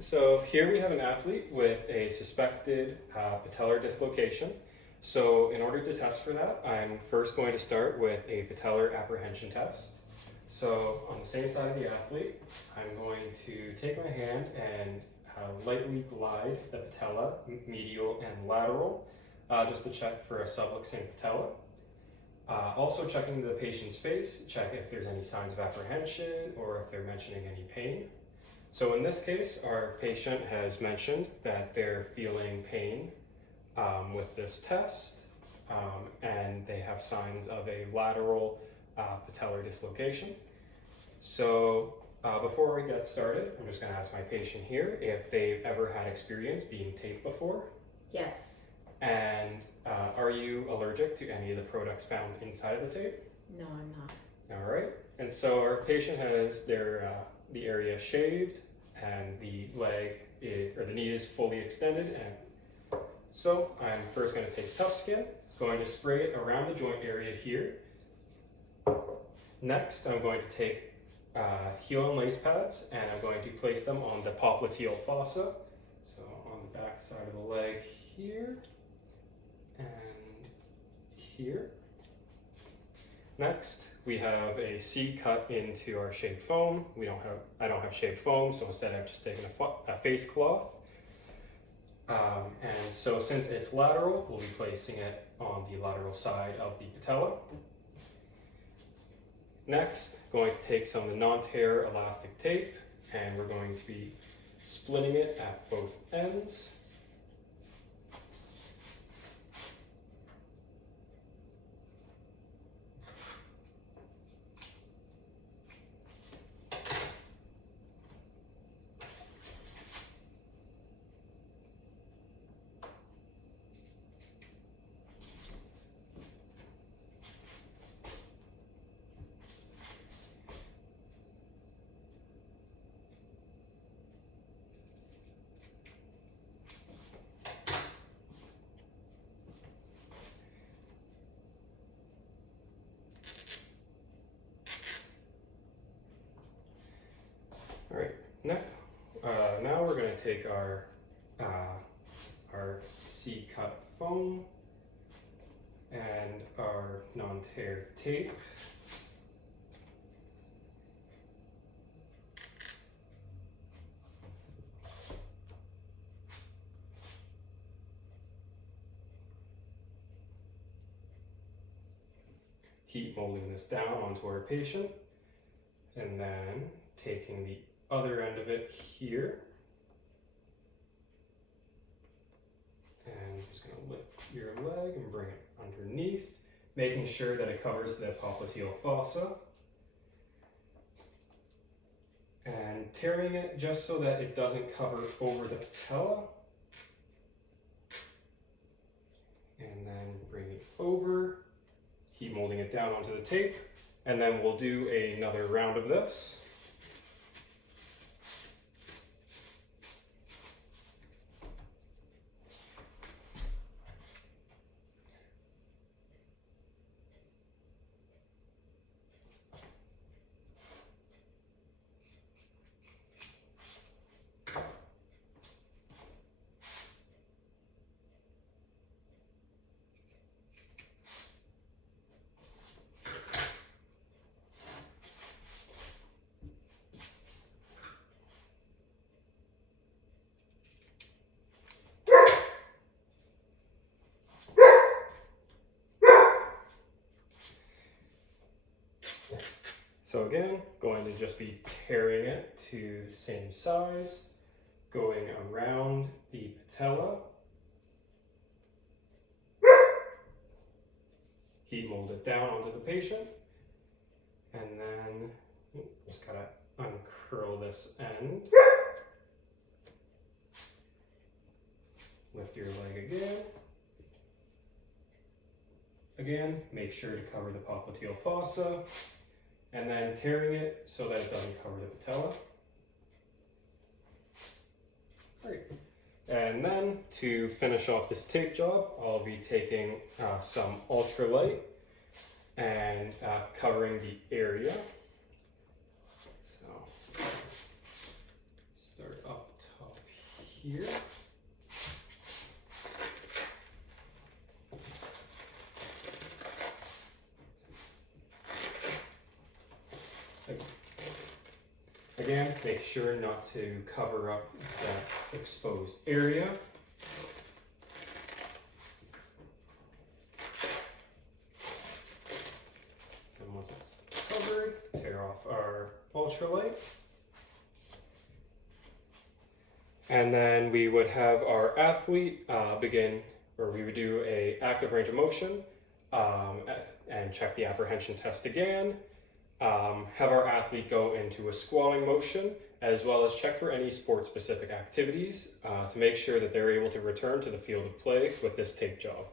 So here we have an athlete with a suspected patellar dislocation. So in order to test for that, I'm first going to start with a patellar apprehension test. So on the same side of the athlete, I'm going to take my hand and lightly glide the patella, medial and lateral, just to check for a subluxing patella. Also checking the patient's face, check if there's any signs of apprehension or if they're mentioning any pain. So in this case, our patient has mentioned that they're feeling pain with this test, and they have signs of a lateral patellar dislocation. So before we get started, I'm just going to ask my patient here if they've ever had experience being taped before. Yes. And are you allergic to any of the products found inside of the tape? No, I'm not. All right. And so our patient has their the area shaved, and the the knee is fully extended. And so I'm first going to take tough skin, going to spray it around the joint area here. Next, I'm going to take heel and lace pads, and I'm going to place them on the popliteal fossa. So on the back side of the leg here and here. Next, we have a C cut into our shaped foam. I don't have shaped foam, so instead I've just taken a face cloth. And so since it's lateral, we'll be placing it on the lateral side of the patella. Next, going to take some of the non-tear elastic tape, and we're going to be splitting it at both ends. All right, now we're going to take our C-cut foam and our non-tear tape. Heat molding this down onto our patient, and then taking the other end of it here, and just going to lift your leg and bring it underneath, making sure that it covers the popliteal fossa, and tearing it just so that it doesn't cover over the patella, and then bring it over, heat molding it down onto the tape, and then we'll do another round of this. So again, going to just be tearing it to the same size, going around the patella, heat mold it down onto the patient, and then just gotta uncurl this end, lift your leg again, make sure to cover the popliteal fossa, and then tearing it so that it doesn't cover the patella. Great. And then to finish off this tape job, I'll be taking some ultralight and covering the area. So start up top here. Again, make sure not to cover up that exposed area. And once it's covered, tear off our ultralight. And then we would have our athlete begin, or we would do a active range of motion and check the apprehension test again. Have our athlete go into a squatting motion, as well as check for any sport-specific activities to make sure that they're able to return to the field of play with this tape job.